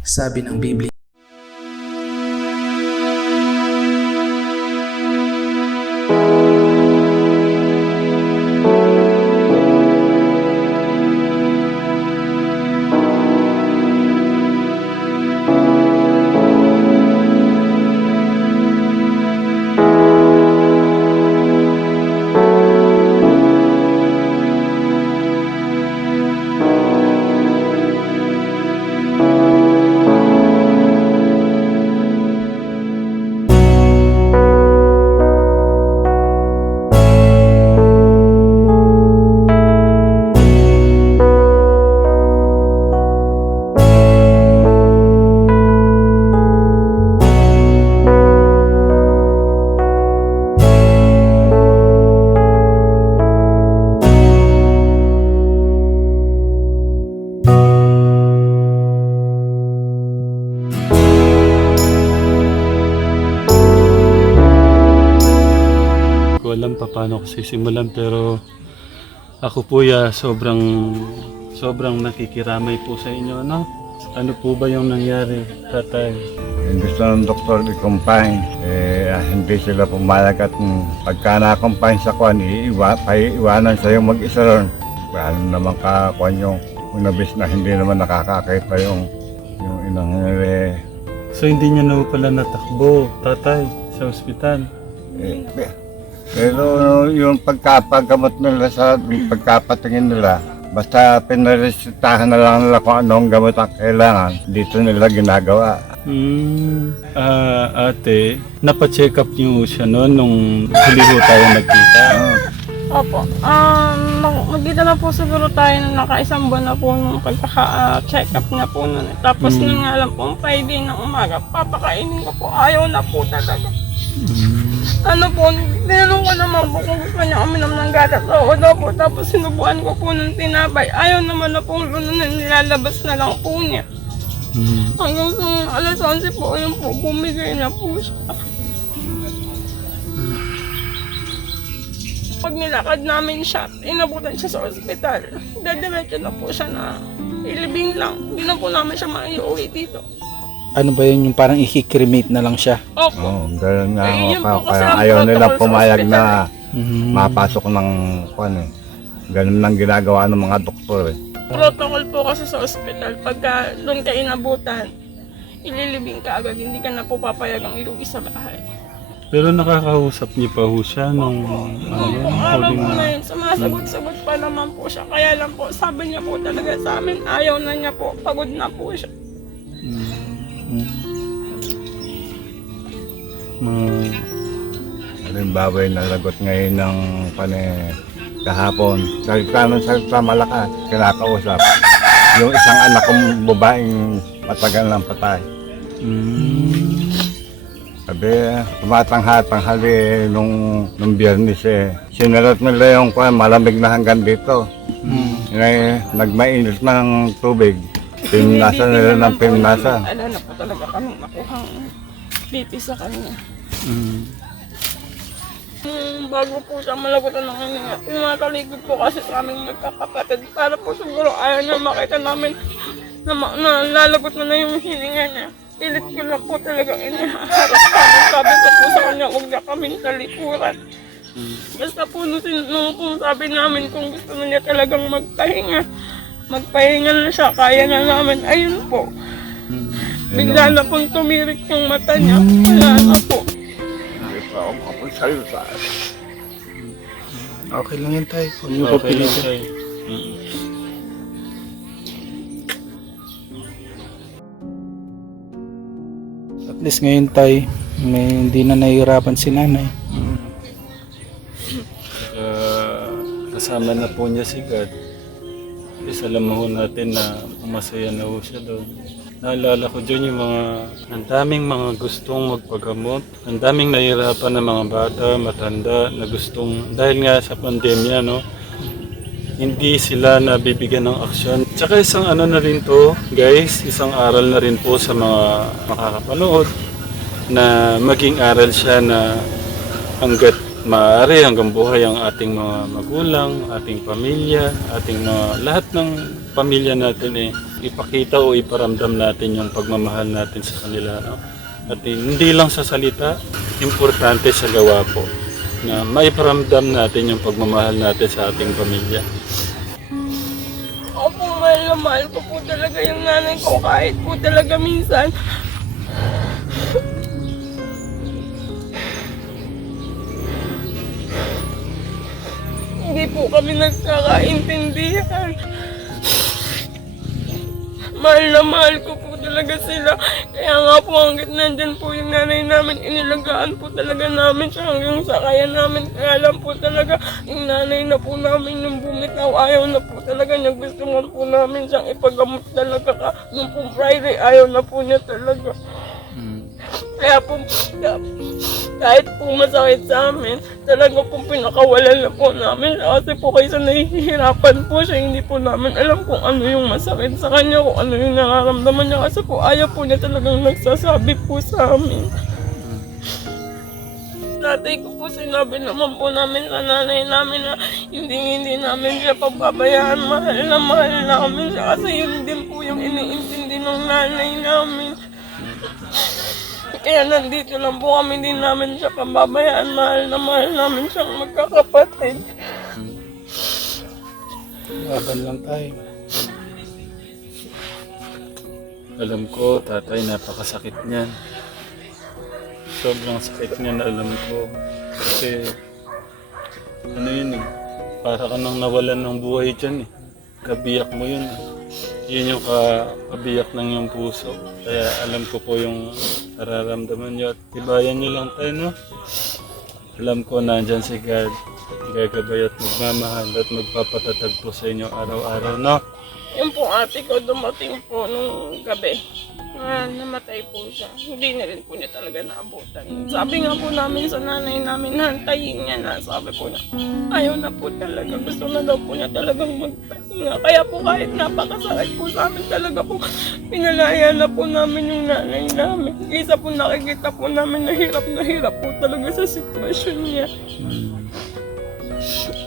sabi ng Biblia. Alam pa paano ko sisimulan, pero ako po sobrang nakikiramay po sa inyo, no? Ano po ba yung nangyari, tatay? Gusto ng doktor i-confine, hindi sila pumalag at pagka na-confine sa kwan, iiwanan sa'yo mag-isa ron. Ano naman kakwan yung unabis na hindi naman nakakakita yung inang So hindi niyo na pala natakbo, tatay, sa ospital? Pero yung pagkapagamot nila sa pagkapatingin nila, basta pinaresitahan na lang nila kung anong gamot ang kailangan, dito nila ginagawa. Ate, napacheck up niyo siya noon nung huli ho tayo nagkita? Opo. Magkita na po siguro tayo nung nakaisang buwan na po nung pagkaka-check up niya po nun. Tapos nung nga lang po, Friday ng umaga, papakainin ko po. Ayaw na po talaga. Ano po, tinanong ko naman po kung gusto niya uminom ng gatas. Oo daw po. Tapos sinubuan ko po ng tinapay. Ayaw naman na po nilalabas na lang po niya. Hanggang alas 11 po, yun po, bumigay na po siya. Pag nilakad namin siya, inabutan siya sa ospital. Dadiretso na po siya na ilibing lang. Hindi na po namin siya maiuwi dito. Ano ba yun, yung parang i-cremate na lang siya? Opo. Ganun nga Eh, yun po kasi kaya ang ayaw nila protocol sa pumayag ospital. na mapasok ng kwan eh. Ganun lang ginagawa ng mga doktor eh. Protocol po kasi sa ospital. Pagka doon ka inabutan, ililibing ka agad. Hindi ka na po papayagang iluwi sa bahay. Pero nakakausap niyo pa ho siya nung Kung araw po na yun, sumasagot-sagot pa naman po siya. Kaya lang po, sabi niya po talaga sa amin, ayaw na niya po, pagod na po siya. Halimbawa yung nalagot ngayon ng kahapon. Salita malakas, kinakausap. Yung isang anak kong babaeng matagal ng patay. Sabi, tumatanghali nung Biyernes eh. Sinalot nila yung malamig na hanggang dito. Nagmainit ng tubig. Pimnasa nila ng pimnasa. Ano na po talaga kami makuhang BP sa kanya. Bago po siya malagutan ng hininga, tinataligod po kasi sa aming magkakapatid para po siguro ayaw na makita namin na lalagot na yung hininga niya. Pilit ko lang po talaga inihaharap kami. Sabi ko po sa kanya, huwag na kaming talikuran. Basta po nung sabi namin kung gusto na niya talagang magpahinga na siya, kaya na namin, ayun po. Bigla na pong tumirik yung mata niya, wala na po. Hindi pa ako makapasalita. Okay lang yan, tay. Huwag niyo Okay lang, papilitin. tay. At least ngayon, tay, hindi na nahihirapan si nanay. Kasama na po niya si God. Isa alam mo natin na masaya na ho siya doon. Naalala ko dyan yung ang daming mga gustong magpagamot. Ang daming nahihirapan na mga bata, matanda, na gustong, dahil nga sa pandemya, no, hindi sila nabibigyan ng aksyon. Tsaka isang ano na rin to, guys, isang aral na rin po sa mga makakapanood, na maging aral siya na hanggat maaari hanggang buhay ang ating mga magulang, ating pamilya, ating mga lahat ng pamilya natin ipakita o iparamdam natin yung pagmamahal natin sa kanila. No? At hindi lang sa salita, importante sa gawa po na maiparamdam natin yung pagmamahal natin sa ating pamilya. Opo, mahal na mahal ko po talaga yung nanay ko kahit po talaga minsan. Hindi po kami nagkakaintindihan. Mahal na mahal ko po talaga sila. Kaya nga po hanggat nandyan po yung nanay namin, inilagaan po talaga namin siya hanggang sa kaya namin. Kaya lang po talaga, yung nanay na po namin nung bumitaw, ayaw na po talaga niya. Gusto nga po namin siyang ipagamot talaga ka. Nung po Friday, ayaw na po niya talaga. Kaya po, kahit po masakit sa amin, talaga po pinakawalan na po namin. Kasi po kaysa nahihirapan po siya, hindi po namin alam kung ano yung masakit sa kanya, kung ano yung nararamdaman niya. Kasi po ayaw po niya talagang nagsasabi po sa amin. Tatay ko po sinabi naman po namin sa nanay namin na hindi namin siya pababayaan. Mahal namin siya kasi yun din po yung iniintindi ng nanay namin. Kaya nandito lang po kami, din namin siya pababayaan. Mahal namin siyang magkakapatid. Laban lang tayo. Alam ko, tatay, napakasakit niyan. Sobrang sakit niyan, alam ko. Kasi, ano yun para ka nang nawalan ng buhay dyan Kabiyak mo yun Yun yung kabiyak ng iyong puso. Kaya alam ko po yung nararamdaman niyo at tibayan niyo lang tayo, no? Alam ko nandyan si God. Gagabay at magmamahal at magpapatatag po sa inyo araw-araw, no? Yung po ate ko dumating po nung gabi. Namatay po siya. Hindi na rin po niya talaga naabutan. Sabi nga po namin sa nanay namin, hantayin niya na. Sabi po niya, ayaw na po talaga. Gusto na daw po niya talagang magpahinga. Kaya po kahit napakasakit po sa amin talaga po, pinalaya na po namin yung nanay namin. Isa po nakikita po namin na hirap po talaga sa sitwasyon niya.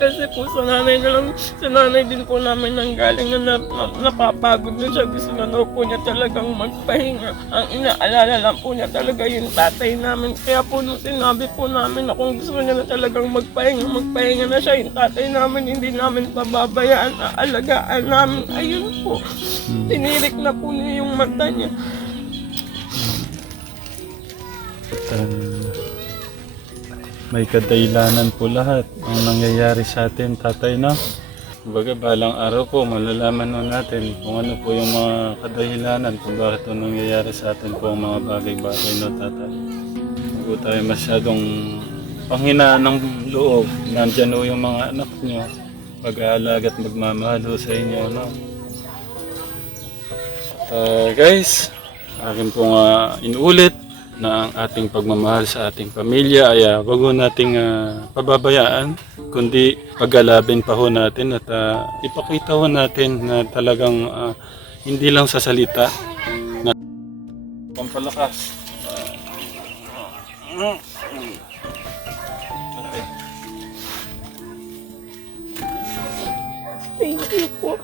Kasi po sa nanay din po namin nanggaling na napapagod na siya. Gusto na daw po niya talagang magpahinga. Ang inaalala lang po niya talaga yung tatay namin. Kaya po nung sinabi po namin na kung gusto niya na talagang magpahinga na siya. Yung tatay namin hindi namin pababayaan, aalagaan namin. Ayun po, tinirik na po niya yung mata niya. May kadahilanan po lahat ang nangyayari sa atin, tatay, no? Kumbaga, balang araw po, malalaman po natin kung ano po yung mga kadahilanan kung bakit ito nangyayari sa atin po ang mga bagay-bagay, no, tatay? Huwag po tayo masyadong panghinaan ng loob. Nandyan po yung mga anak nyo. Pag-aalaga at magmamahal po sa inyo, no? At guys, akin pong inuulit na ang ating pagmamahal sa ating pamilya ay wag ho nating pababayaan, kundi paggalabin pa ho natin at ipakita ho natin na talagang hindi lang sa salita na pampalakas. Thank you po.